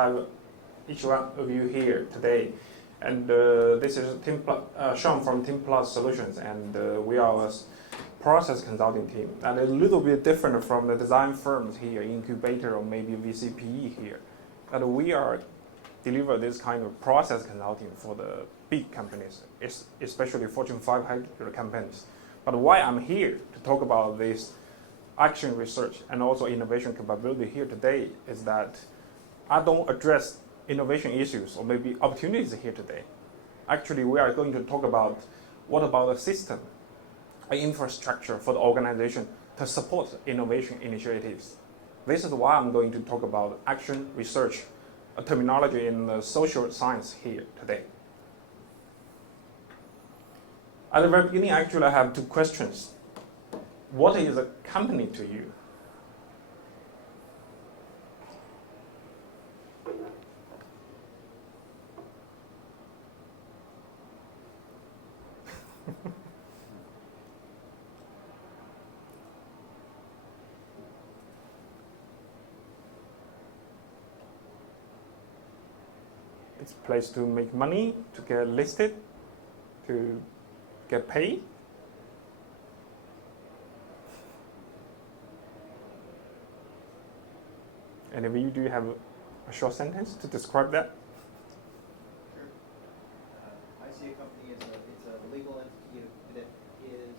have each one of you here today. And this is Xiao from TeamPlus Solutions, and we are a process consulting team. And a little bit different from the design firms here, Incubator or maybe VCPE here. And we are deliver this kind of process consulting for the big companies, especially Fortune 500 companies. But why I'm here to talk about this action research and also innovation capability here today is that I don't address innovation issues or maybe opportunities here today. Actually, we are going to talk about what about a system, an infrastructure for the organization to support innovation initiatives. This is why I'm going to talk about action research, a terminology in the social science here today. At the very beginning, actually, I have two questions. What is a company to you? It's a place to make money, to get listed, to get paid. And if you do have a short sentence to describe that? Sure. I see a company as it's a legal entity that is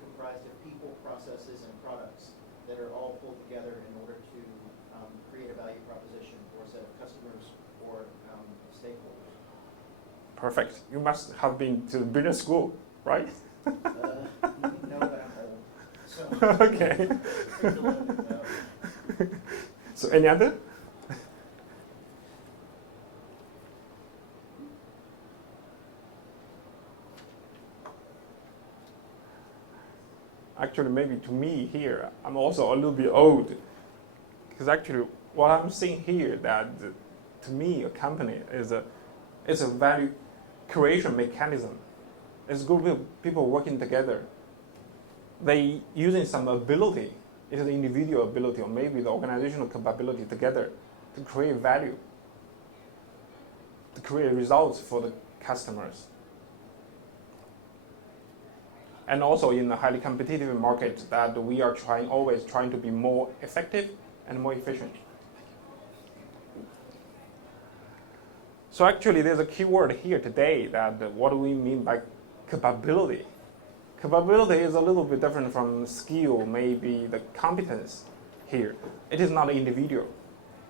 comprised of people, processes, and products that are all pulled together in order to create a value proposition for a set of customers or stakeholders. Perfect. You must have been to business school, right? No, but I'm old. So Okay. So any other? Actually, maybe to me here, I'm also a little bit old. Because actually, what I'm seeing here, that to me, a company is a value creation mechanism. It's a group of people working together. They using some ability, it is individual ability or maybe the organizational capability together to create value, to create results for the customers. And also in a highly competitive market that we are always trying to be more effective and more efficient. So actually there's a key word here today that what do we mean by capability? Capability is a little bit different from skill, maybe the competence here. It is not individual.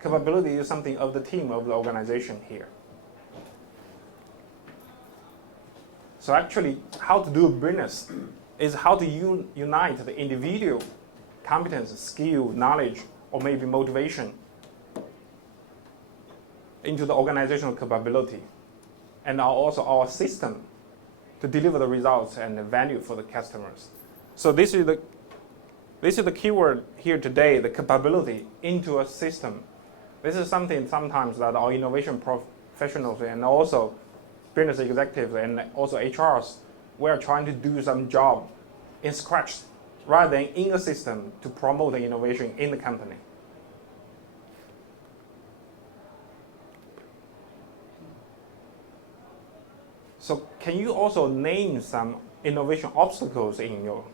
Capability is something of the team, of the organization here. So actually, how to do business is how to unite the individual competence, skill, knowledge, or maybe motivation into the organizational capability, and also our system to deliver the results and the value for the customers. So this is the keyword here today, the capability into a system. This is something sometimes that our innovation professionals and also business executives and also HRs, we are trying to do some job in scratch rather than in a system to promote the innovation in the company. So can you also name some innovation obstacles in your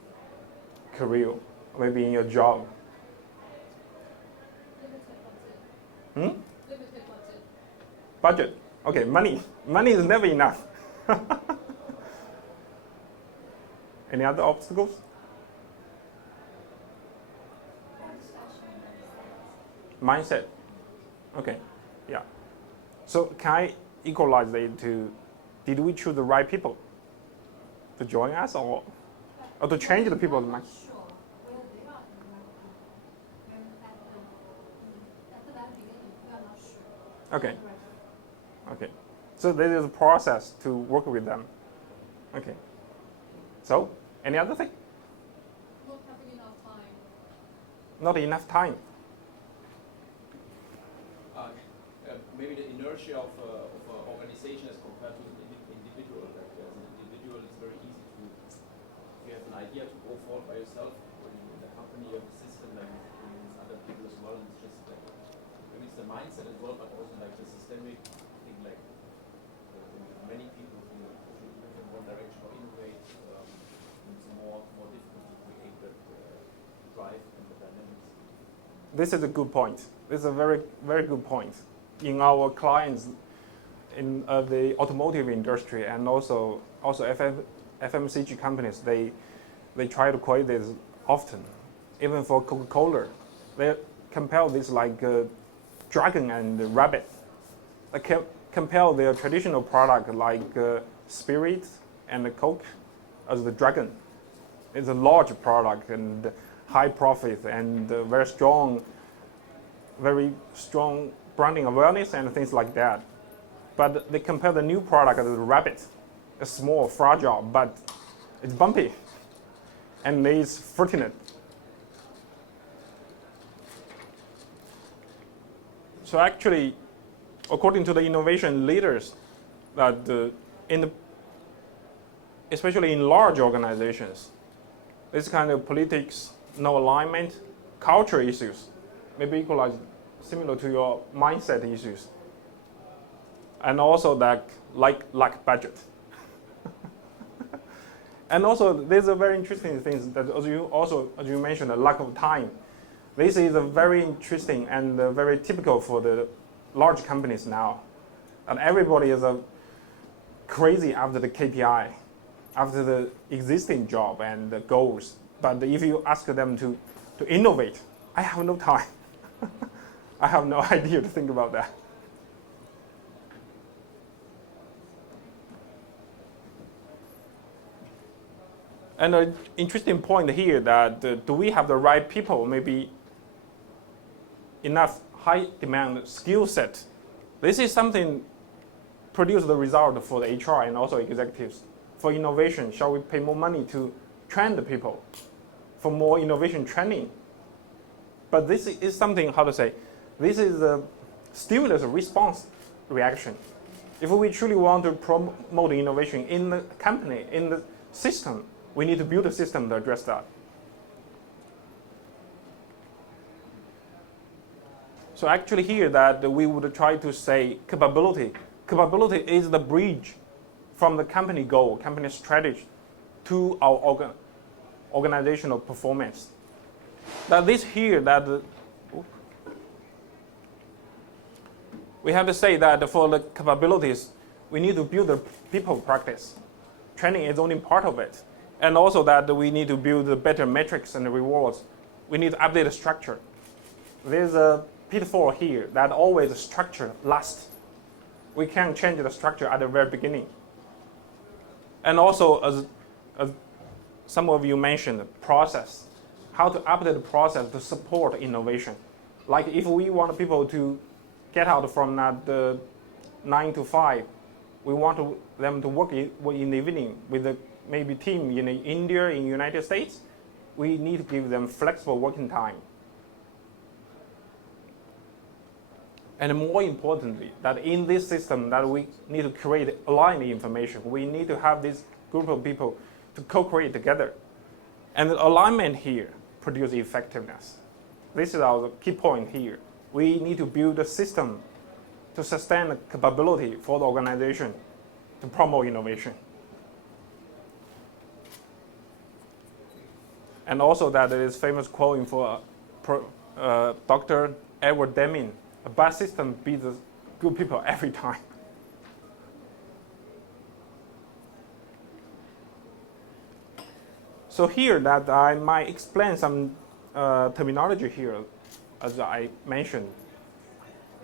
career, maybe in your job? Limited budget. Budget. Okay, money. Money is never enough. Any other obstacles? Mindset. Okay, yeah. So can I equalize it to, did we choose the right people to join us or to change the people's mind? Sure. Whether they are the right people. At the very beginning, we are not sure. Okay. Okay. So there is a process to work with them. Okay. So, any other thing? Not having enough time. Not enough time. Maybe the inertia of an organization as compared to an individual. Like as an individual, it's very easy to, if you have an idea, to go forward by yourself. When in the company you have a system, like with other people as well, it's just like least the mindset as well, but also like the systemic thing, like many people who move in one direction or innovate, it's more difficult to create that drive and the dynamics. This is a good point. This is a very, very good point. In our clients in the automotive industry and also FMCG companies, they try to create this often. Even for Coca-Cola, they compare this like dragon and rabbit. They compare their traditional product like Spirit and Coke as the dragon. It's a large product and high profit and very strong branding awareness and things like that. But they compare the new product as a rabbit. It's small, fragile, but it's bumpy and it's fortunate. So actually, according to the innovation leaders, that especially in large organizations, this kind of politics, no alignment, culture issues, maybe equalize similar to your mindset issues, and also that lack budget. And also, there's a very interesting thing that as you mentioned, a lack of time. This is a very interesting and very typical for the large companies now. And everybody is crazy after the KPI, after the existing job and the goals. But if you ask them to innovate, I have no time. I have no idea to think about that. And an interesting point here that do we have the right people, maybe enough high demand skill set? This is something produce the result for the HR and also executives. For innovation, shall we pay more money to train the people for more innovation training? But this is something, how to say, this is a stimulus response reaction. If we truly want to promote innovation in the company, in the system, we need to build a system to address that. So actually here that we would try to say capability. Capability is the bridge from the company goal, company strategy, to our organizational performance. That this here that we have to say that for the capabilities, we need to build the people practice. Training is only part of it. And also that we need to build better metrics and rewards. We need to update the structure. There's a pitfall here that always structure lasts. We can't change the structure at the very beginning. And also, as some of you mentioned, process. How to update the process to support innovation. Like if we want people to get out from that 9 to 5, we want them to work in the evening with the maybe team in India, in United States, we need to give them flexible working time. And more importantly, that in this system that we need to create aligned information. We need to have this group of people to co-create together. And the alignment here produces effectiveness. This is our key point here. We need to build a system to sustain the capability for the organization to promote innovation. And also that there is famous quote for Dr. Edward Deming, a bad system beats good people every time. So here that I might explain some terminology here, as I mentioned.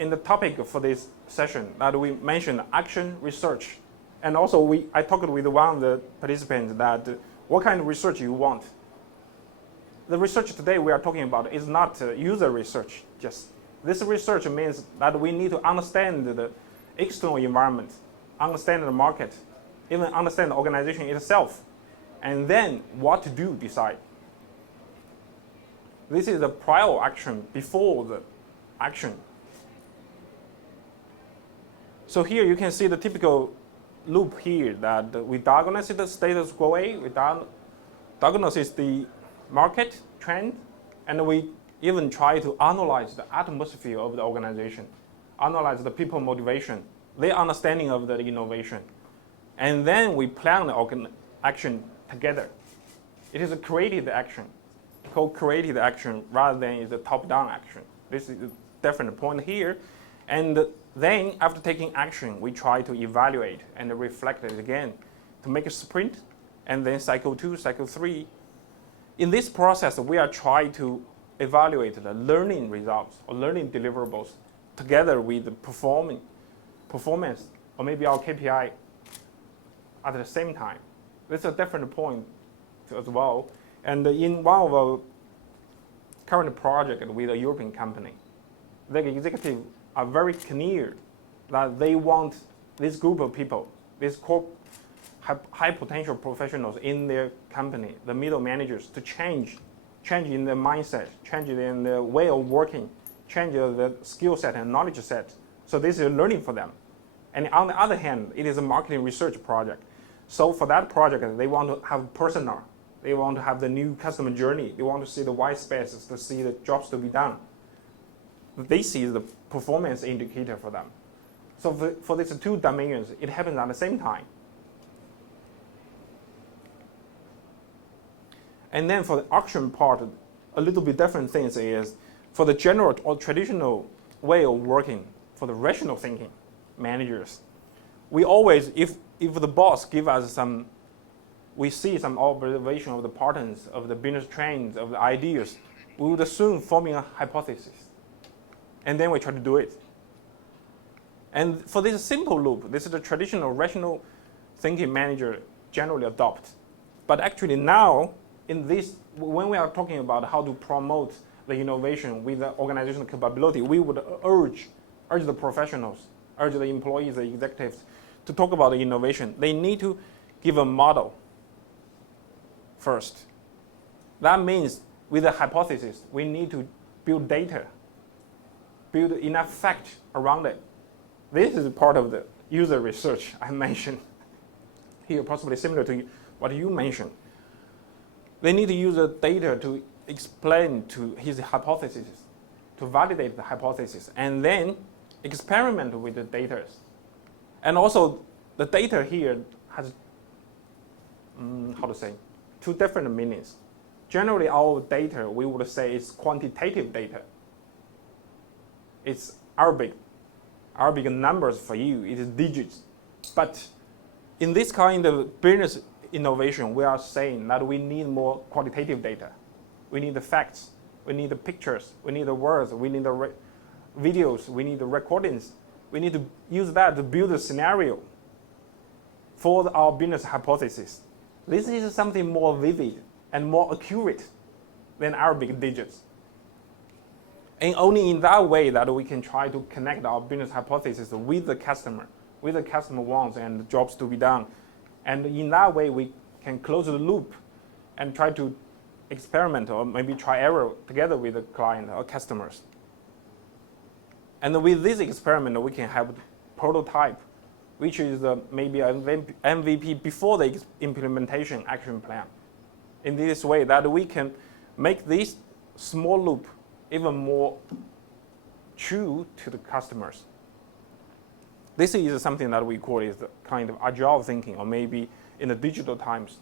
In the topic for this session, that we mentioned action research. And also I talked with one of the participants that what kind of research you want. The research today we are talking about is not user research. Just this research means that we need to understand the external environment, understand the market, even understand the organization itself, and then what to do, decide. This is the prior action before the action. So here you can see the typical loop here that we diagnose the status quo, we diagnose the market trend, and we even try to analyze the atmosphere of the organization, analyze the people motivation, their understanding of the innovation. And then we plan the action together. It is a creative action, co-creative action rather than is a top-down action. This is a different point here. And then after taking action, we try to evaluate and reflect it again to make a sprint, and then cycle 2, cycle 3. In this process, we are trying to evaluate the learning results or learning deliverables together with the performance or maybe our KPI at the same time. This is a different point as well. And in one of our current project with a European company, the executives are very clear that they want this group of people, these high potential professionals in their company, the middle managers, to change in their mindset, change in their way of working, change the skill set and knowledge set. So this is learning for them. And on the other hand, it is a marketing research project. So for that project, they want to have persona. They want to have the new customer journey. They want to see the white spaces, to see the jobs to be done. This is the performance indicator for them. So for these two dimensions, it happens at the same time. And then for the action part, a little bit different things is, for the general or traditional way of working, for the rational thinking managers, we always, if the boss give us we see some observation of the patterns, of the business trends, of the ideas, we would assume forming a hypothesis. And then we try to do it. And for this simple loop, this is the traditional rational thinking manager generally adopt. But actually now, in this, when we are talking about how to promote the innovation with the organizational capability, we would urge the professionals, urge the employees, the executives, to talk about the innovation. They need to give a model first. That means with the hypothesis, we need to build data, build enough fact around it. This is part of the user research I mentioned here, possibly similar to what you mentioned. They need to use the data to explain to his hypothesis, to validate the hypothesis, and then experiment with the data. And also, the data here has, two different meanings. Generally, our data, we would say, is quantitative data. It's Arabic numbers for you, it is digits. But in this kind of business innovation, we are saying that we need more qualitative data. We need the facts, we need the pictures, we need the words, we need the videos, we need the recordings. We need to use that to build a scenario for our business hypothesis. This is something more vivid and more accurate than Arabic digits. And only in that way that we can try to connect our business hypothesis with the customer wants and jobs to be done. And in that way, we can close the loop and try to experiment or maybe try error together with the client or customers. And with this experiment, we can have a prototype, which is maybe an MVP before the implementation action plan. In this way, that we can make this small loop even more true to the customers. This is something that we call is the kind of agile thinking, or maybe in the digital times,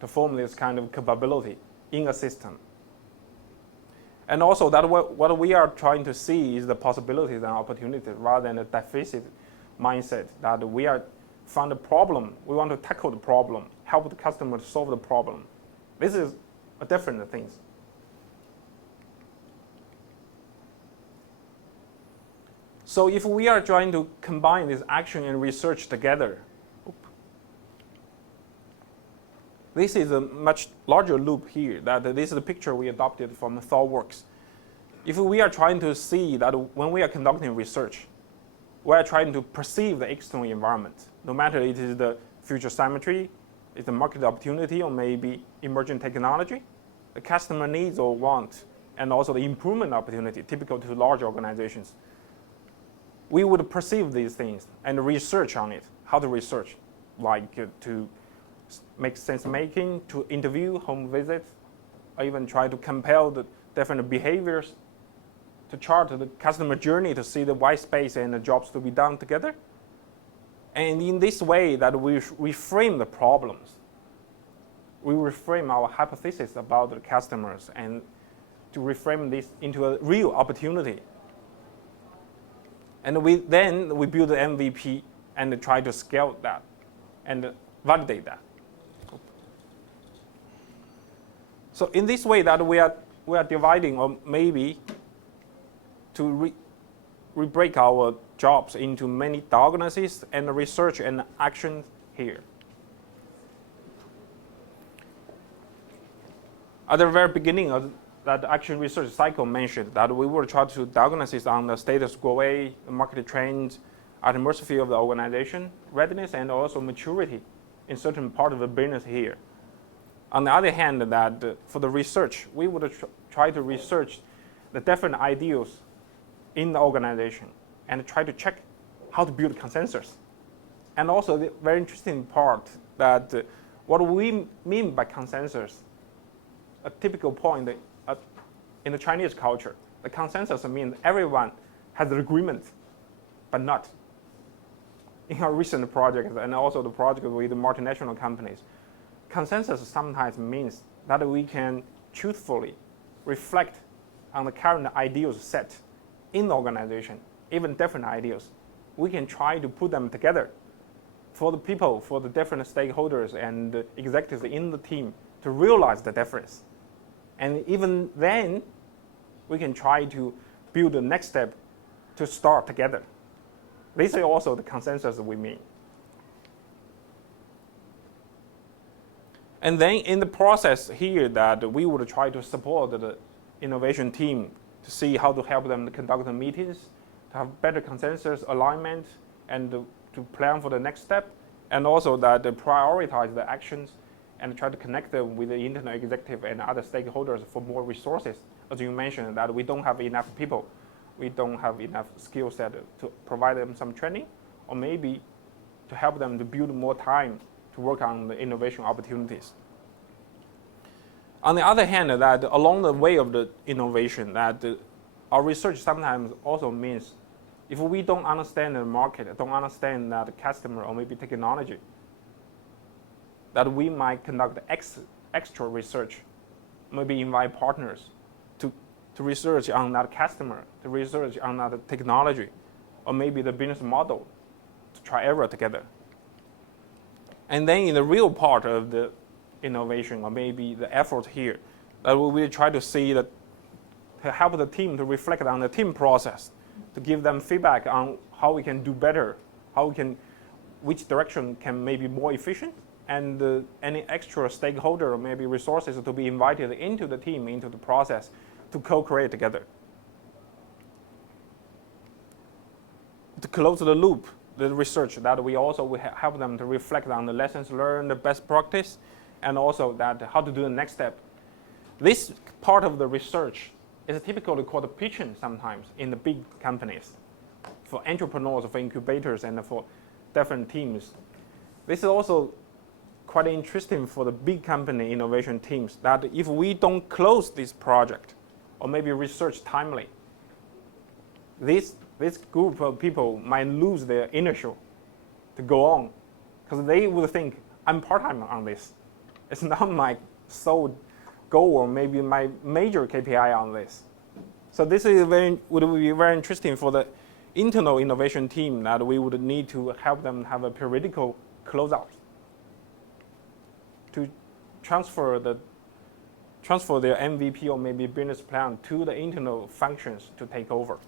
to form this kind of capability in a system. And also that what we are trying to see is the possibilities and opportunities rather than a deficit mindset, that we are found a problem, we want to tackle the problem, help the customer to solve the problem. This is a different thing. So if we are trying to combine this action and research together, this is a much larger loop here. That this is the picture we adopted from ThoughtWorks. If we are trying to see that when we are conducting research, we are trying to perceive the external environment, no matter it is the future symmetry, it's the market opportunity, or maybe emerging technology, the customer needs or want, and also the improvement opportunity, typical to large organizations. We would perceive these things and research on it. How to research, like to make sense making, to interview, home visit, or even try to compel the different behaviors, to chart the customer journey, to see the white space and the jobs to be done together. And in this way that we reframe the problems. We reframe our hypothesis about the customers and to reframe this into a real opportunity. And then we build the MVP and try to scale that and validate that. So in this way that we are dividing, or maybe to re-break our jobs into many diagnoses and research and actions here. At the very beginning of that action research cycle mentioned that we will try to diagnose on the status quo, the market trends, atmosphere of the organization, readiness, and also maturity in certain part of the business here. On the other hand, that for the research, we would try to research the different ideals in the organization and try to check how to build consensus. And also the very interesting part that what we mean by consensus, a typical point in the Chinese culture, the consensus means everyone has an agreement, but not. In our recent projects and also the project with the multinational companies, consensus sometimes means that we can truthfully reflect on the current ideals set in the organization, even different ideas. We can try to put them together for the people, for the different stakeholders and executives in the team to realize the difference. And even then, we can try to build the next step to start together. This is also the consensus we mean. And then in the process here that we would try to support the innovation team to see how to help them to conduct the meetings, to have better consensus alignment, and to plan for the next step, and also that they prioritize the actions and try to connect them with the internal executive and other stakeholders for more resources. As you mentioned, that we don't have enough people, we don't have enough skill set to provide them some training, or maybe to help them to build more time to work on the innovation opportunities. On the other hand, that along the way of the innovation, that our research sometimes also means if we don't understand the market, don't understand the customer or maybe technology, that we might conduct extra research, maybe invite partners to research on that customer, to research on that technology, or maybe the business model, to try error together. And then in the real part of the innovation, or maybe the effort here, that we will try to see that to help the team to reflect on the team process, to give them feedback on how we can do better, which direction can maybe more efficient, and any extra stakeholder or maybe resources to be invited into the team, into the process, to co-create together. To close the loop, the research that we also will help them to reflect on the lessons learned, the best practice, and also that how to do the next step. This part of the research is typically called pitching sometimes in the big companies for entrepreneurs, for incubators, and for different teams. This is also quite interesting for the big company innovation teams that if we don't close this project or maybe research timely, this group of people might lose their inertia to go on because they would think, I'm part-time on this. It's not my sole goal or maybe my major KPI on this. So this is would be very interesting for the internal innovation team that we would need to help them have a periodical closeout to transfer their MVP or maybe business plan to the internal functions to take over.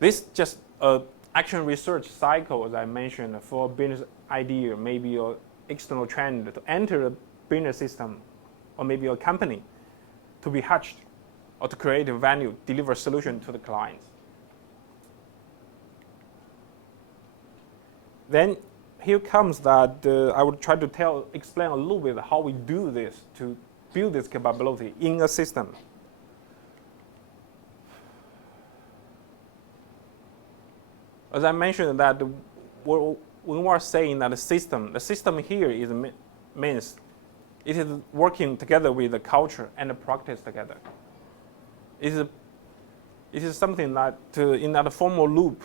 This just an action research cycle, as I mentioned, for a business idea, maybe an external trend to enter a business system or maybe a company to be hatched or to create a value, deliver a solution to the clients. Then here comes that I would try to explain a little bit how we do this to build this capability in a system. As I mentioned that when we are saying that the system here means It is working together with the culture and the practice together. It is something that in that formal loop,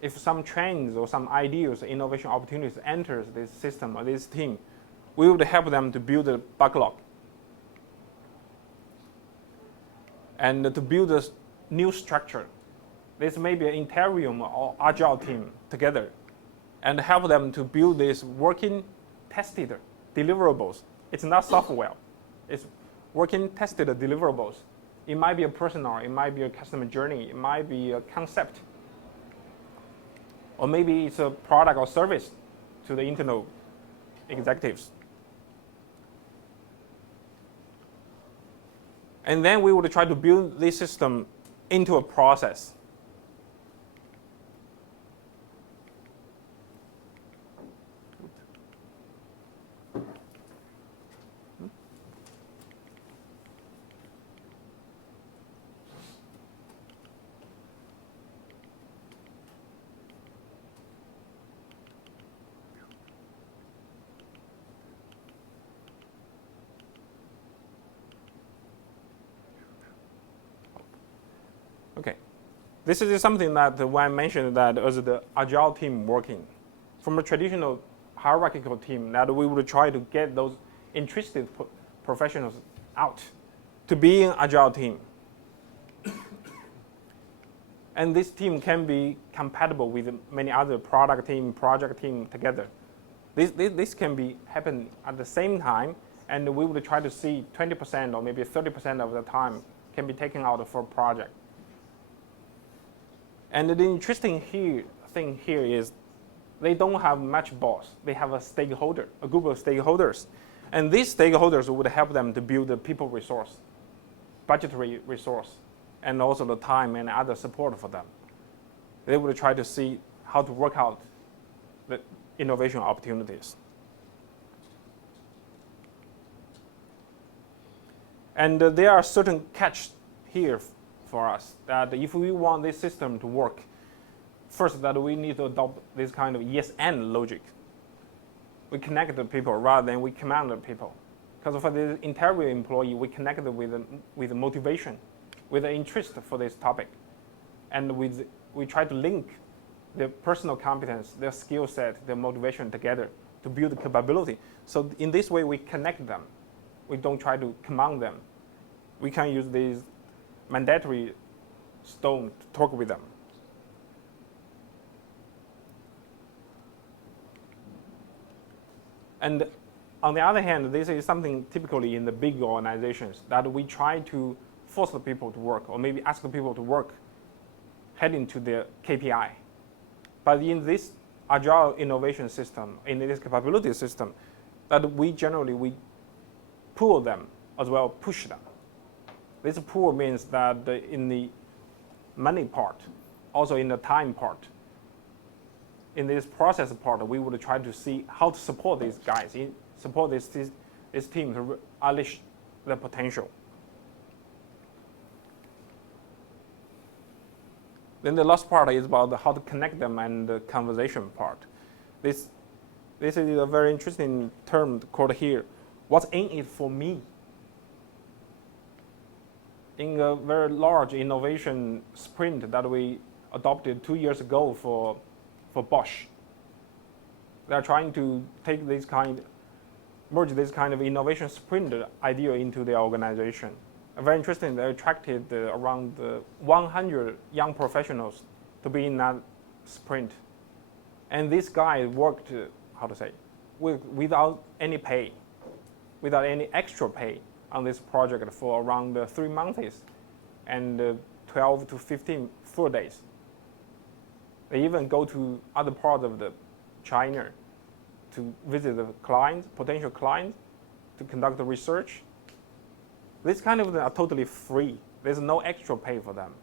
if some trends or some ideas, innovation opportunities enters this system or this team, we would help them to build a backlog and to build a new structure. This may be an Interium or Agile team together and help them to build these working, tested deliverables. It's not software. It's working, tested deliverables. It might be a personal, it might be a customer journey, it might be a concept. Or maybe it's a product or service to the internal executives. And then we would try to build this system into a process. Okay, this is something that when I mentioned that as the Agile team working, from a traditional hierarchical team, that we would try to get those interested professionals out to be an Agile team. And this team can be compatible with many other product team, project team together. This can be happen at the same time, and we would try to see 20% or maybe 30% of the time can be taken out for a project. And the interesting thing here is they don't have much boss. They have a stakeholder, a group of stakeholders. And these stakeholders would help them to build a people resource, budgetary resource, and also the time and other support for them. They would try to see how to work out the innovation opportunities. And there are certain catch here for us, that if we want this system to work, first that we need to adopt this kind of yes and logic. We connect the people rather than we command the people. Because for the interior employee, we connect with motivation, with the interest for this topic. And we try to link their personal competence, their skill set, their motivation together to build capability. So in this way, we connect them. We don't try to command them. We can use these mandatory stone to talk with them. And on the other hand, this is something typically in the big organizations that we try to force the people to work, or maybe ask the people to work heading to their KPI. But in this agile innovation system, in this capability system, that we generally pull them as well, push them. This pull means that in the money part, also in the time part, in this process part, we would try to see how to support these guys, support this team to unleash their potential. Then the last part is about how to connect them and the conversation part. This is a very interesting term called here, what's in it for me? In a very large innovation sprint that we adopted 2 years ago for Bosch, they're trying to take merge this kind of innovation sprint idea into their organization. Very interesting, they attracted around 100 young professionals to be in that sprint. And this guy worked, without any pay, without any extra pay on this project for around 3 months and 12 to 15 full days. They even go to other parts of China to visit the clients, potential clients, to conduct the research. This kind of are totally free. There's no extra pay for them.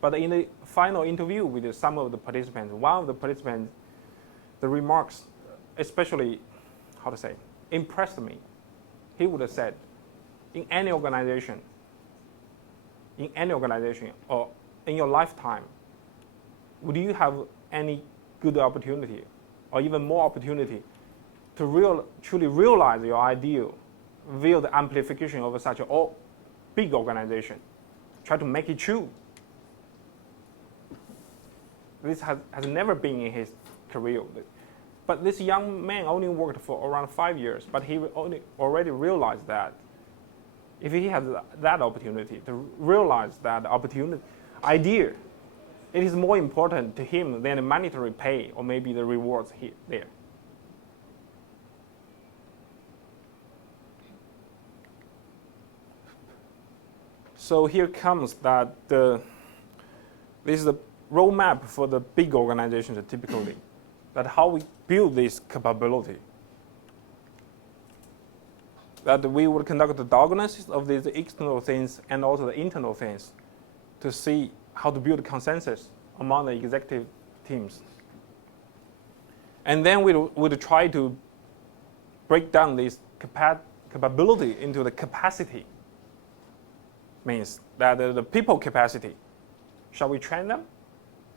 But in the final interview with some of the participants, one of the participants, the remarks especially, impressed me. He would have said, in any organization or in your lifetime, would you have any good opportunity or even more opportunity to truly realize your ideal via the amplification of such a big organization, try to make it true. This has never been in his career. But this young man only worked for around 5 years, but he already realized that if he has that opportunity to realize that idea, it is more important to him than the monetary pay or maybe the rewards there. So here comes that this is the roadmap for the big organizations typically, that how we build this capability. That we would conduct the diagnosis of these external things and also the internal things to see how to build consensus among the executive teams. And then we would try to break down this capability into the capacity. Means that the people capacity. Shall we train them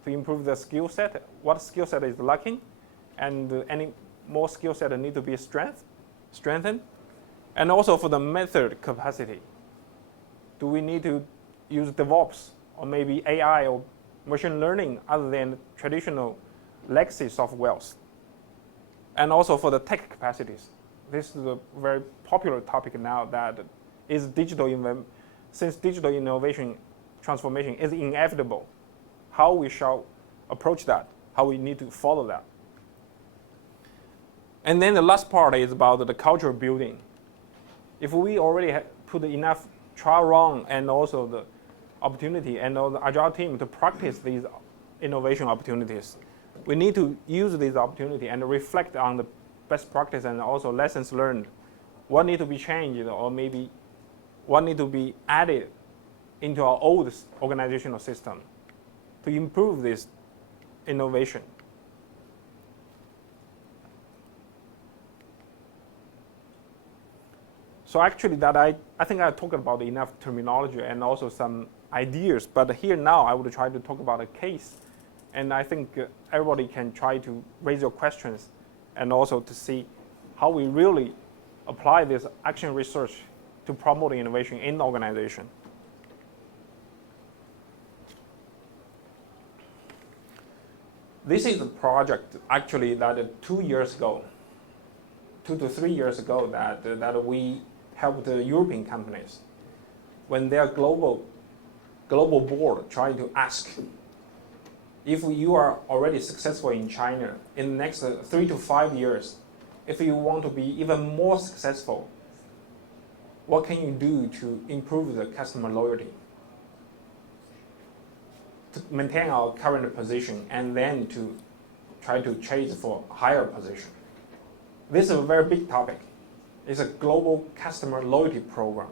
to improve their skill set? What skill set is lacking? And any more skill set need to be strengthened? And also for the method capacity. Do we need to use DevOps or maybe AI or machine learning other than traditional legacy softwares? And also for the tech capacities. This is a very popular topic now that is since digital innovation transformation is inevitable, how we shall approach that, how we need to follow that. And then the last part is about the culture building. If we already put enough trial run and also the opportunity and all the agile team to practice these innovation opportunities, we need to use this opportunity and reflect on the best practice and also lessons learned. What need to be changed or maybe what need to be added into our old organizational system to improve this innovation. So actually that I think I talked about enough terminology and also some ideas, but here now I would try to talk about a case. And I think everybody can try to raise your questions and also to see how we really apply this action research to promote innovation in the organization. This is a project actually that 2 years ago, 2 to 3 years ago, that we helped the European companies when their global board trying to ask if you are already successful in China in the next 3 to 5 years, if you want to be even more successful, what can you do to improve the customer loyalty? To maintain our current position and then to try to chase for a higher position. This is a very big topic. It's a global customer loyalty program.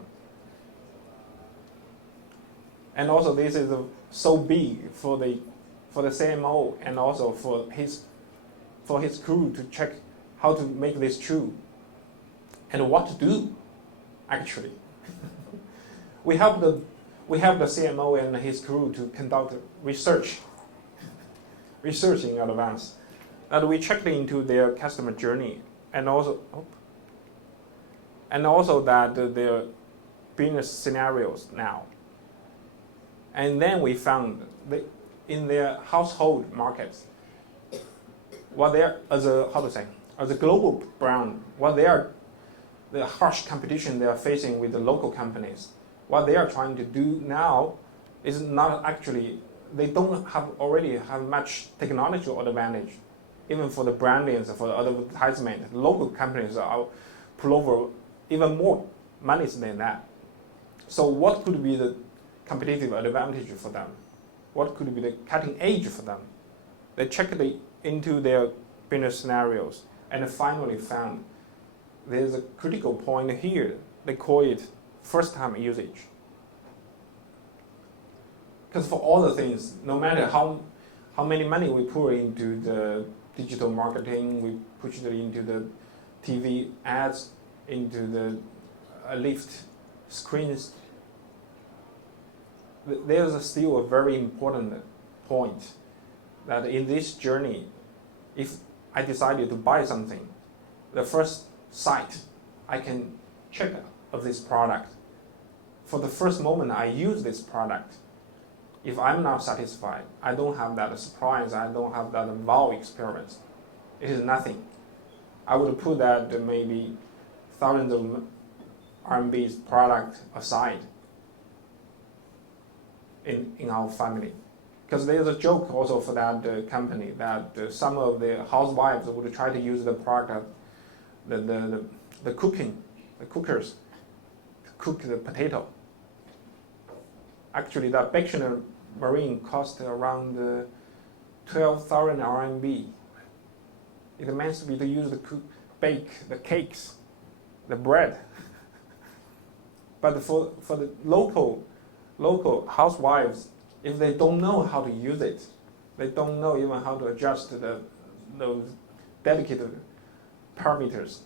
And also this is so big for the CMO and also for his crew to check how to make this true and what to do actually. We have the CMO and his crew to conduct research in advance. And we checked into their customer journey and also that their business scenarios now. And then we found in their household markets, what they're as a global brand, the harsh competition they are facing with the local companies. What they are trying to do now is not actually, they don't already have much technological advantage, even for the brandings, for the advertisement. Local companies are pull over even more money than that. So what could be the competitive advantage for them? What could be the cutting edge for them? They checked into their business scenarios and finally found there's a critical point here. They call it first-time usage. Because for all the things, no matter how many money we pour into the digital marketing, we push it into the TV ads, into the lift screens, there's still a very important point that in this journey, if I decided to buy something, the first sight, I can check of this product. For the first moment I use this product, if I'm not satisfied, I don't have that surprise, I don't have that wow experience. It is nothing. I would put that maybe thousands of RMB's product aside in our family. Because there's a joke also for that company that some of the housewives would try to use the product, the cookers, to cook the potato. Actually, that Bectioner Marine cost around 12,000 RMB. It means to be to use to bake the cakes, the bread. But for the local housewives, if they don't know how to use it, they don't know even how to adjust those delicate parameters.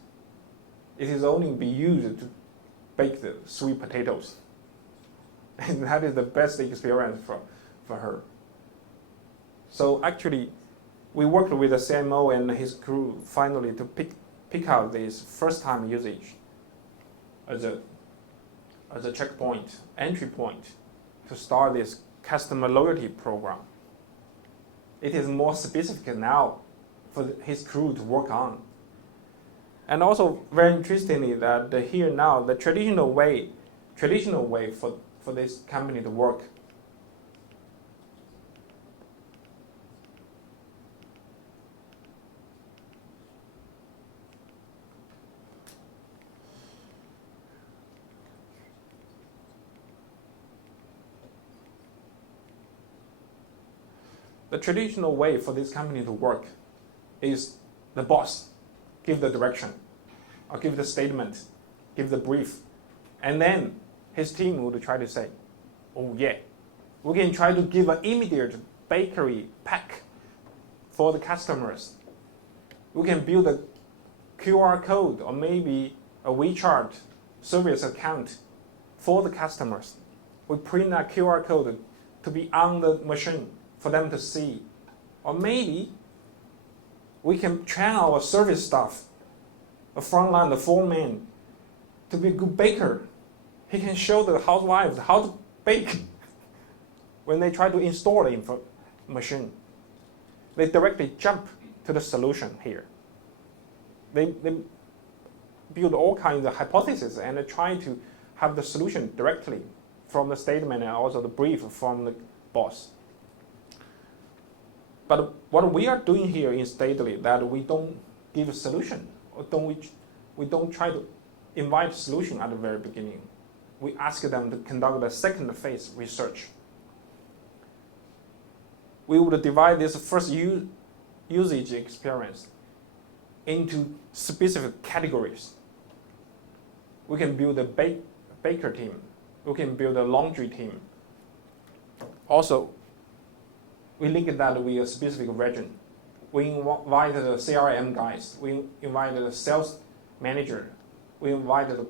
It is only be used to bake the sweet potatoes. And that is the best experience for her. So actually, we worked with the CMO and his crew finally to pick out this first-time usage as a checkpoint, entry point to start this customer loyalty program. It is more specific now for his crew to work on. And also very interestingly that here now the traditional way for this company to work. The traditional way for this company to work is the boss give the direction, or give the statement, give the brief, and then his team would try to say, oh yeah, we can try to give an immediate bakery pack for the customers. We can build a QR code or maybe a WeChat service account for the customers. We print a QR code to be on the machine for them to see. Or maybe we can train our service staff, the frontline, the foreman, to be a good baker. He can show the housewives how to bake when they try to install the machine. They directly jump to the solution here. They build all kinds of hypotheses and they try to have the solution directly from the statement and also the brief from the boss. But what we are doing here insteadly that we don't give a solution, or we don't try to invite solution at the very beginning. We ask them to conduct the second phase research. We would divide this first usage experience into specific categories. We can build a baker team. We can build a laundry team. Also, we link that with a specific region. We invite the CRM guys. We invite the sales manager. We invite the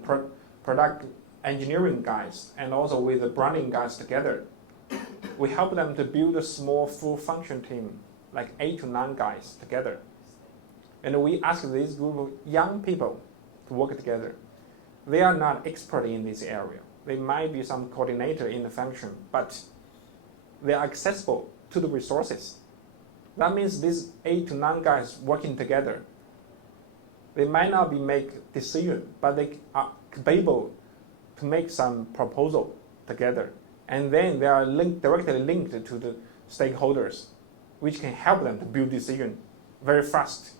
product engineering guys, and also with the branding guys together. We help them to build a small full function team, like 8 to 9 guys together. And we ask this group of young people to work together. They are not expert in this area. They might be some coordinator in the function, but they are accessible to the resources. That means these 8 to 9 guys working together, they might not be make decision, but they are able to make some proposal together. And then they are directly linked to the stakeholders, which can help them to build decision very fast.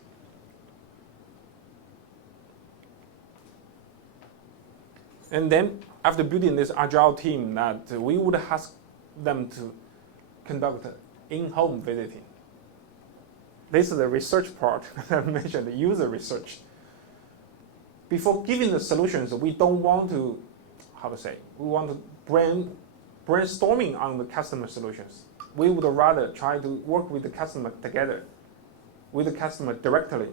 And then after building this agile team, that we would ask them to conduct in-home visiting. This is the research part that I mentioned, the user research. Before giving the solutions, we don't want to, we want to brainstorming on the customer solutions. We would rather try to work with the customer together, with the customer directly.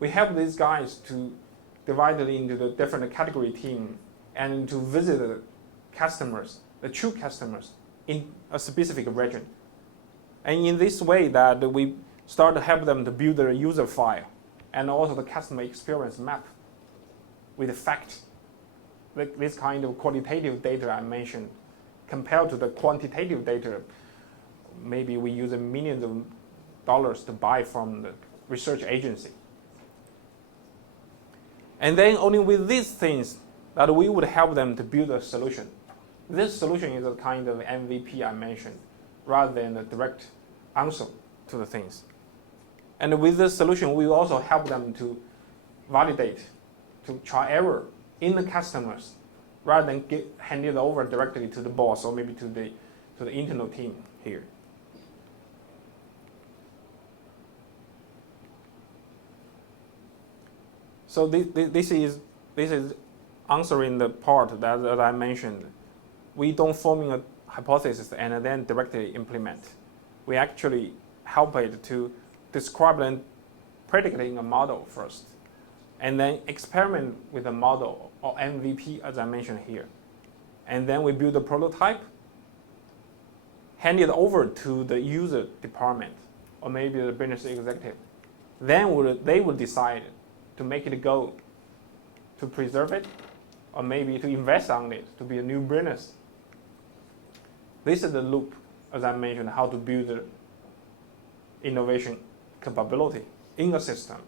We help these guys to divide it into the different category team and to visit the customers, the true customers, in a specific region. And in this way that we start to help them to build a user file and also the customer experience map with the fact this kind of qualitative data I mentioned, compared to the quantitative data, maybe we use millions of dollars to buy from the research agency. And then only with these things that we would help them to build a solution. This solution is a kind of MVP I mentioned, rather than a direct answer to the things. And with this solution, we also help them to validate, to try error in the customers, rather than hand it over directly to the boss or maybe to the internal team here. So this is answering the part that I mentioned. We don't forming a hypothesis and then directly implement. We actually help it to describe and predicting a model first, and then experiment with a model or MVP as I mentioned here. And then we build a prototype, hand it over to the user department or maybe the business executive. Then they will decide to make it go, to preserve it, or maybe to invest on it to be a new business. This is the loop, as I mentioned, how to build the innovation capability in a system.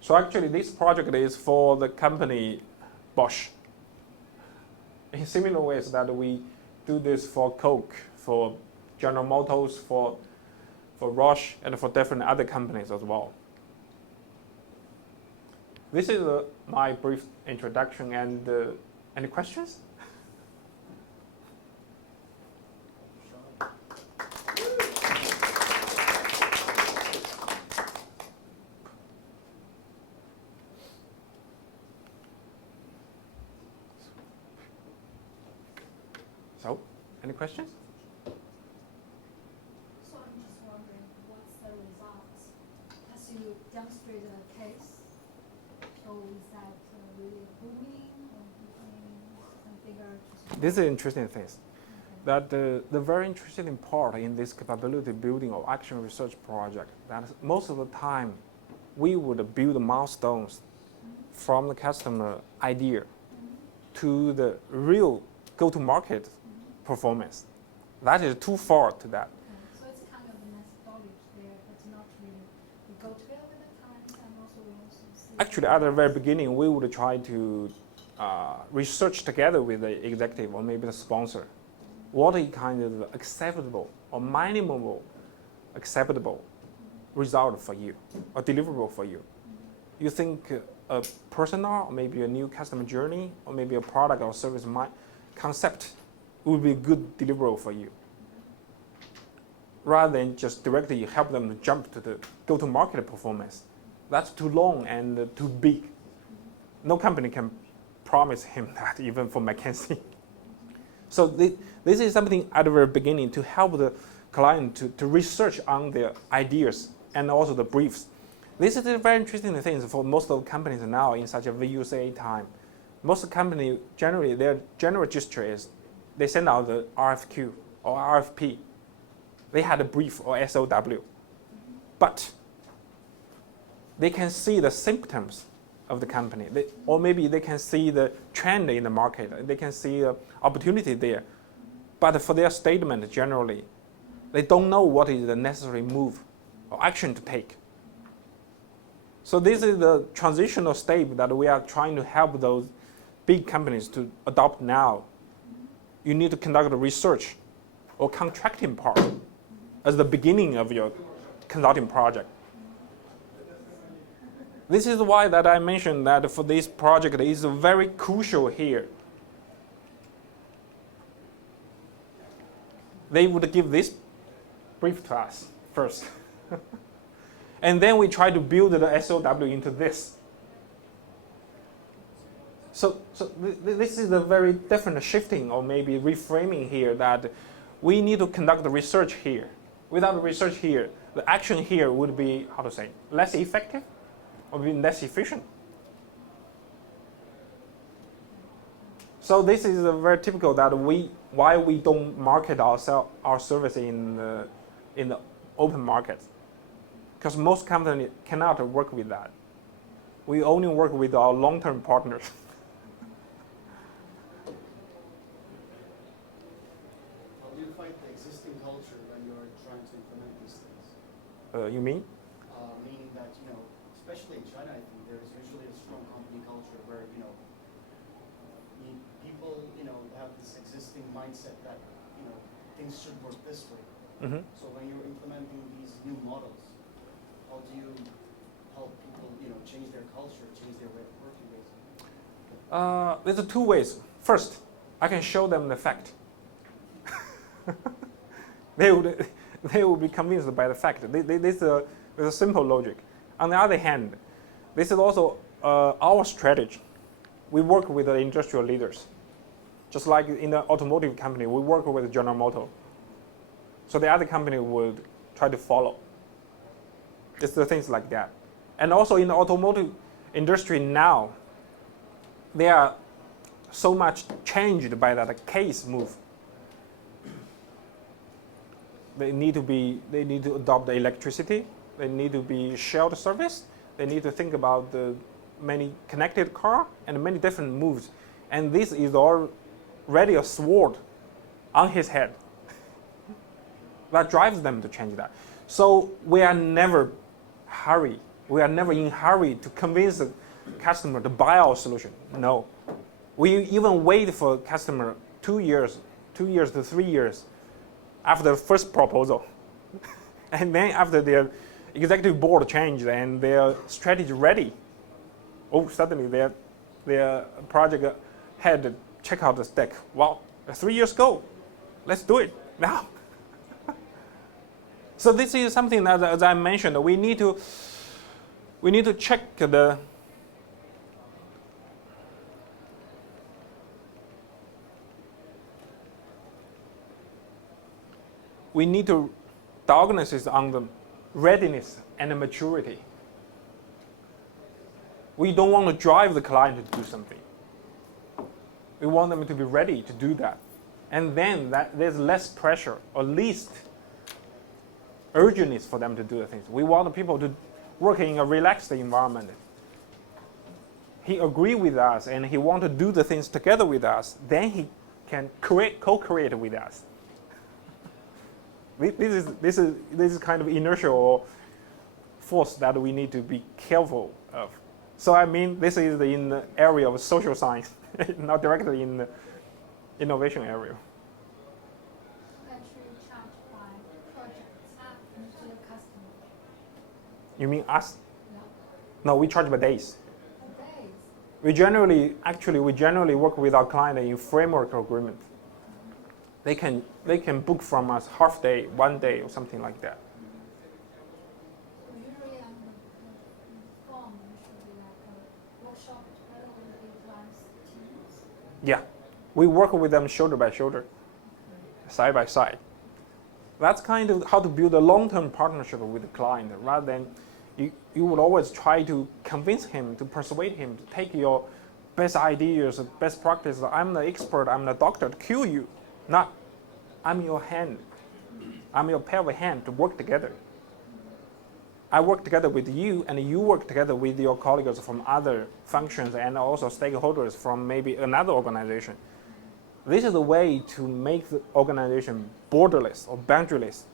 So actually this project is for the company Bosch. In similar ways that we do this for Coke, for General Motors, for Roche, and for different other companies as well. This is my brief introduction, and any questions? So, any questions? So I'm just wondering, what's the results? As you demonstrate a case, so is that really booming or something or just? This is interesting things. That the very interesting part in this capability building or action research project, that most of the time we would build milestones from the customer idea to the real go-to-market performance. That is too far to that. So it's kind of a methodology there, but not really. We go together with the times and also we also see. Actually, at the very beginning, we would try to research together with the executive or maybe the sponsor what is kind of acceptable or minimum acceptable result for you or deliverable for you. You think a personal or maybe a new customer journey or maybe a product or service concept would be a good deliverable for you, rather than just directly help them to jump to the go-to-market performance. That's too long and too big. No company can promise him that, even for McKinsey. So this is something at the very beginning to help the client to research on their ideas and also the briefs. This is a very interesting thing for most of the companies now in such a VUCA time. Most companies, generally, their general gesture is they send out the RFQ or RFP. They had a brief or SOW. But they can see the symptoms of the company, or maybe they can see the trend in the market. They can see the opportunity there. But for their statement, generally, they don't know what is the necessary move or action to take. So this is the transitional stage that we are trying to help those big companies to adopt now. You need to conduct a research or contracting part as the beginning of your consulting project. This is why that I mentioned that for this project is very crucial here. They would give this brief to us first. And then we try to build the SOW into this. So this is a very different shifting or maybe reframing here, that we need to conduct the research here. Without the research here, the action here would be, how to say, less effective or be less efficient. So this is a very typical that why we don't market our service in the open market. because most companies cannot work with that. We only work with our long-term partners. How do you find the existing culture when you're trying to implement these things? You mean? Meaning that, especially in China, I think there's usually a strong company culture where, people, have this existing mindset that, things should work this way. Mm-hmm. So when you're implementing these new models, how do you help people, change their culture, change their way of working, basically? There's two ways. First, I can show them the fact. they would be convinced by the fact. This is a simple logic. On the other hand, this is also our strategy. We work with the industrial leaders. Just like in the automotive company, we work with General Motors. So the other company would try to follow. It's the things like that. And also in the automotive industry now, they are so much changed by that case move. They need to adopt the electricity. They need to be shared service. They need to think about the many connected car and many different moves. And this is already a sword on his head that drives them to change that. So we are never hurry. We are never in hurry to convince the customer to buy our solution. No. We even wait for customer 2 years to 3 years after the first proposal. And then after their executive board changed and their strategy ready, suddenly their project head check out the stack. Wow, 3 years ago, let's do it now. So this is something that, as I mentioned, we need to check the diagnosis on the readiness and the maturity. We don't want to drive the client to do something. We want them to be ready to do that. And then there's less pressure, or least urgentness for them to do the things. We want the people to work in a relaxed environment. He agree with us and he want to do the things together with us, then he can co-create with us. This is kind of inertial force that we need to be careful of. So I mean, this is in the area of social science, not directly in the innovation area. Actually charged by projects to the customer. You mean us? Yeah. No, we charge by days. Days. We generally work with our client in framework agreement. They can book from us half day, 1 day, or something like that. Usually on the form should be like a workshop together with the class teams. Yeah, we work with them shoulder by shoulder, side by side. That's kind of how to build a long-term partnership with the client, rather than you would always try to convince him, to persuade him to take your best ideas, best practice. I'm the expert, I'm the doctor to cure you. Not, I'm your hand. I'm your pair of hand to work together. I work together with you, and you work together with your colleagues from other functions and also stakeholders from maybe another organization. This is the way to make the organization borderless or boundaryless,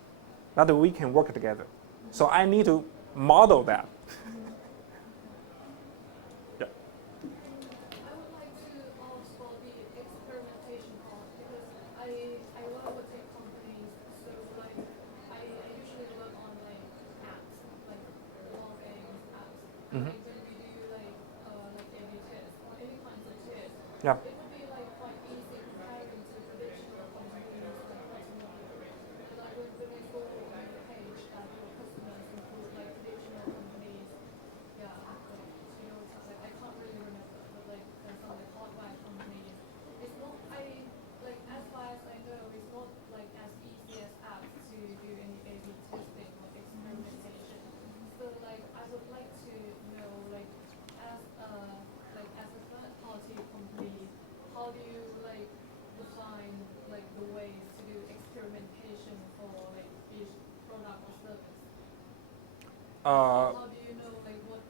that we can work together. So I need to model that. Yeah. I would like to ask for the experimentation part, because I work with tech companies, so like I usually work on like apps, like blogging apps. Mhm. Like when we do like A/B tests or any kinds of tests, Yeah. it would be like quite easy comparing to traditional companies like automotive. And like when we go on the page that your customers include like traditional companies, yeah, like I can't really remember, but like there's some like hardware companies. It's not as far as I know, it's not like as easy as apps to do any A/B testing or experimentation. So like I would like to know, like as a third party company, Uh, How do you know what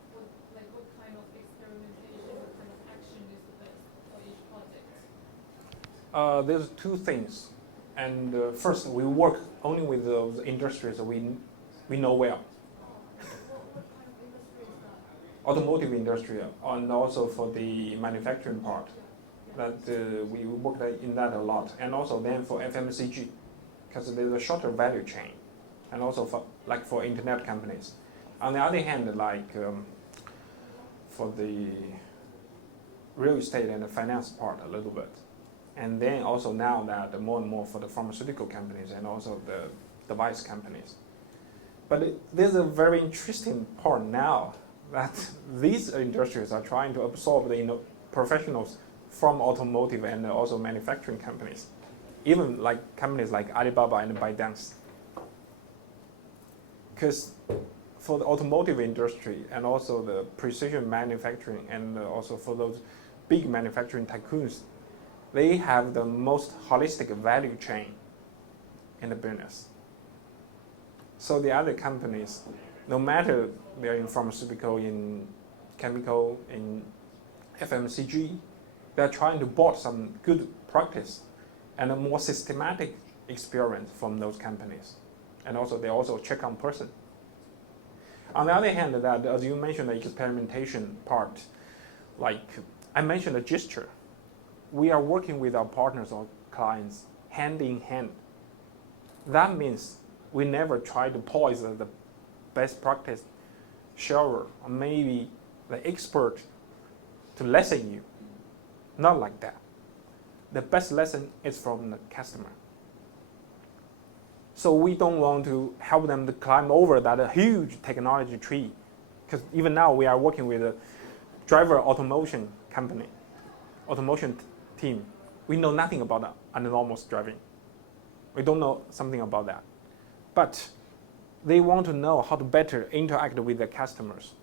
kind of experimentation, what kind of action is the best for each project? there's two things. And first, we work only with those industries that we know well. What kind of industry is that? Automotive industry, and also for the manufacturing part. That we work in that a lot. And also then for FMCG, because there's a shorter value chain. And also for internet companies. On the other hand, for the real estate and the finance part a little bit. And then also now that more and more for the pharmaceutical companies and also the device companies. But there's a very interesting part now that these industries are trying to absorb the professionals from automotive and also manufacturing companies, even like companies like Alibaba and ByteDance. Because for the automotive industry and also the precision manufacturing and also for those big manufacturing tycoons, they have the most holistic value chain in the business. So the other companies, no matter they're in pharmaceutical, in chemical, in FMCG, they're trying to bought some good practice and a more systematic experience from those companies. And also they also check on person. On the other hand, that as you mentioned, the experimentation part, like I mentioned the gesture. We are working with our partners or clients hand in hand. That means we never try to poison the best practice sharer or maybe the expert to lesson you. Not like that. The best lesson is from the customer. So we don't want to help them to climb over that huge technology tree. Because even now we are working with a driver automation company, automation team. We know nothing about autonomous driving. We don't know something about that. But they want to know how to better interact with their customers.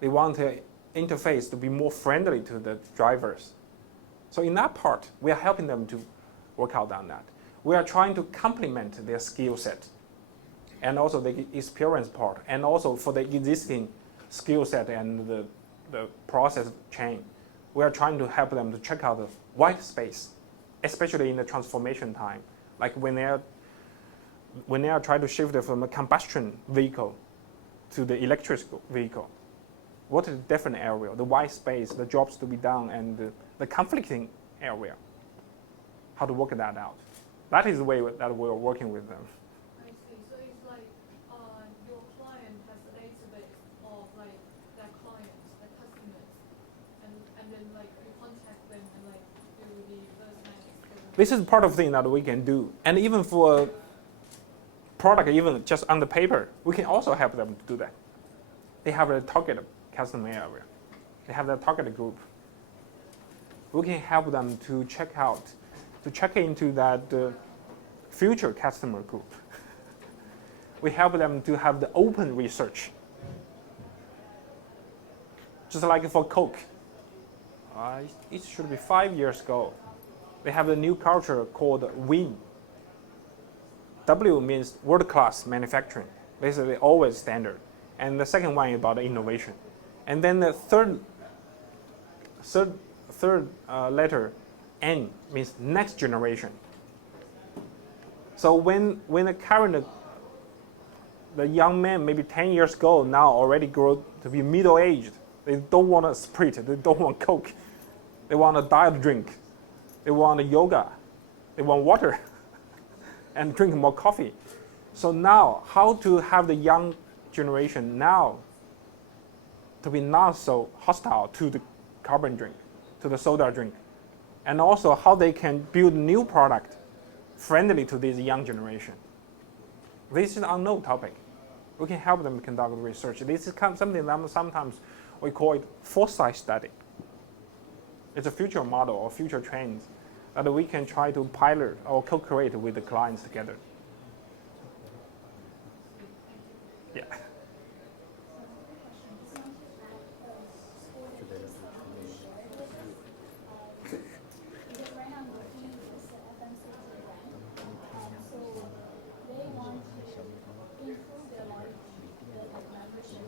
They want the interface to be more friendly to the drivers. So in that part, we are helping them to work out on that. We are trying to complement their skill set and also the experience part, and also for the existing skill set and the process chain. We are trying to help them to check out the white space, especially in the transformation time, like when they are trying to shift from a combustion vehicle to the electric vehicle. What is the different area, the white space, the jobs to be done, and the conflicting area? How to work that out. That is the way that we're working with them. I see. So it's like your client has a database of like their clients, their customers, and then like you contact them and like do the first-hand experience. This is part of the thing that we can do. And even for product, even just on the paper, we can also help them to do that. They have a target customer area. They have a target group. We can help them to check into that future customer group. We help them to have the open research. Just like for Coke, it should be 5 years ago. They have a new culture called WIN. W means world-class manufacturing. Basically, always standard. And the second one is about innovation. And then the third letter, N, means next generation. So when the young man, maybe 10 years ago, now already grow to be middle-aged, they don't want a Sprite, they don't want Coke. They want a diet drink. They want a yoga. They want water and drink more coffee. So now, how to have the young generation now to be not so hostile to the carbon drink, to the soda drink, and also how they can build new product friendly to this young generation. This is an unknown topic. We can help them conduct research. This is something that sometimes we call it foresight study. It's a future model or future trends that we can try to pilot or co-create with the clients together. Yeah. Because right now the team is the FMCG brand, so they want to improve their loyalty, the membership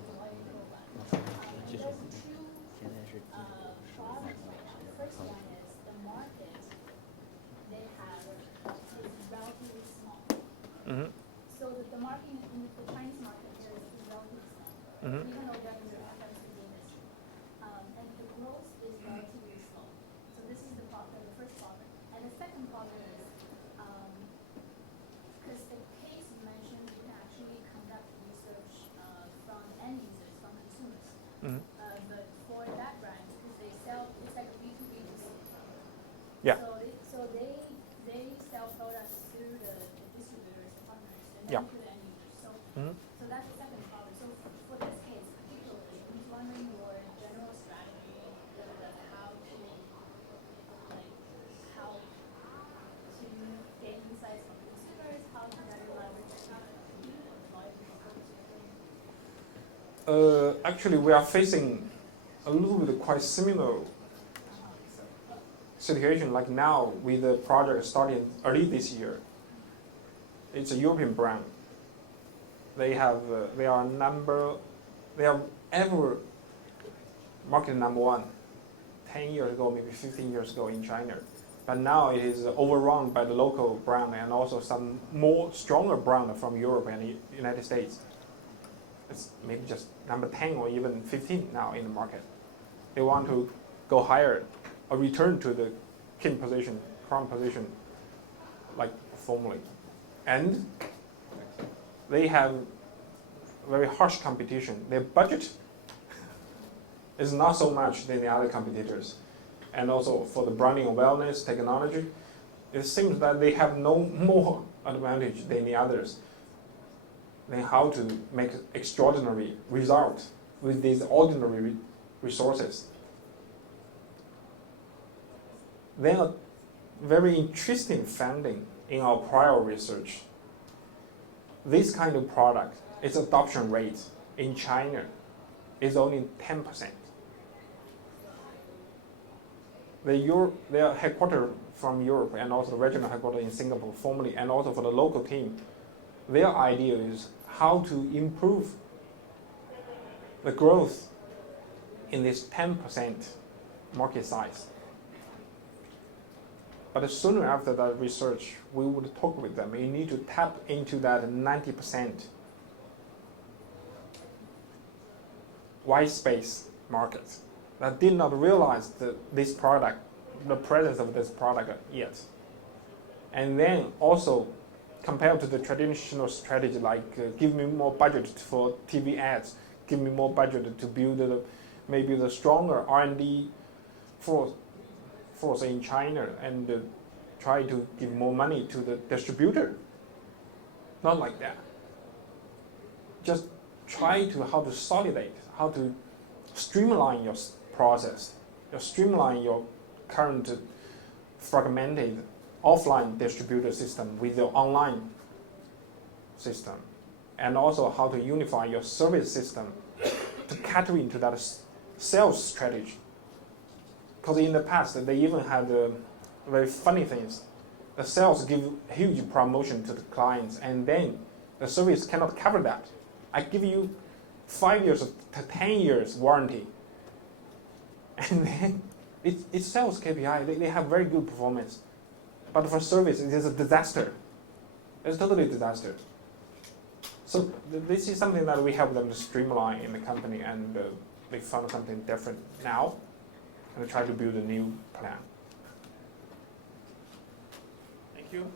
Mm-hmm. So the market in the Chinese market is relatively small, Mm-hmm. even though they're in the FMCG industry. And the growth is relatively slow. So this is the first problem. And the second problem is, because the case you mentioned, you can actually conduct research from end users, from consumers. Mm-hmm. But for that brand, because they sell, it's like a B2B2C. Yeah. So they sell products through the distributors, the partners, and Yeah. then to the end users. So Mm-hmm. so that's the second problem. So for this case particularly, I'm just wondering your general strategy of how to gain insights from consumers, how to better leverage technology or technology. Actually, we are facing a little bit quite similar situation like now with the project starting early this year. It's a European brand. They are ever market number one 10 years ago, maybe 15 years ago in China. But now it is overrun by the local brand and also some more stronger brand from Europe and the United States. It's maybe just number 10 or even 15 now in the market. They want to go higher or return to the crown position, like formerly. And they have very harsh competition. Their budget is not so much than the other competitors. And also for the branding awareness technology, it seems that they have no more advantage than the others. Then how to make extraordinary results with these ordinary resources. Then a very interesting finding in our prior research. This kind of product, its adoption rate in China is only 10%. They are headquartered from Europe and also the regional headquarters in Singapore formerly, and also for the local team. Their idea is how to improve the growth in this 10% market size. But sooner after that research, we would talk with them. You need to tap into that 90% white space market that did not realize the presence of this product yet. And then also compared to the traditional strategy like give me more budget for TV ads, give me more budget to build maybe the stronger R&D force in China and try to give more money to the distributor. Not like that. Just try to how to solidate, how to streamline your process, streamline your current fragmented offline distributor system with your online system, and also how to unify your service system to cater into that sales strategy. Because in the past, they even had very funny things. The sales give huge promotion to the clients, and then the service cannot cover that. I give you 5 years to 10 years warranty. And then it's sales KPI. They have very good performance. But for service, it is a disaster. It's totally a disaster. So this is something that we help them to streamline in the company, and they found something different now, and try to build a new plan. Thank you.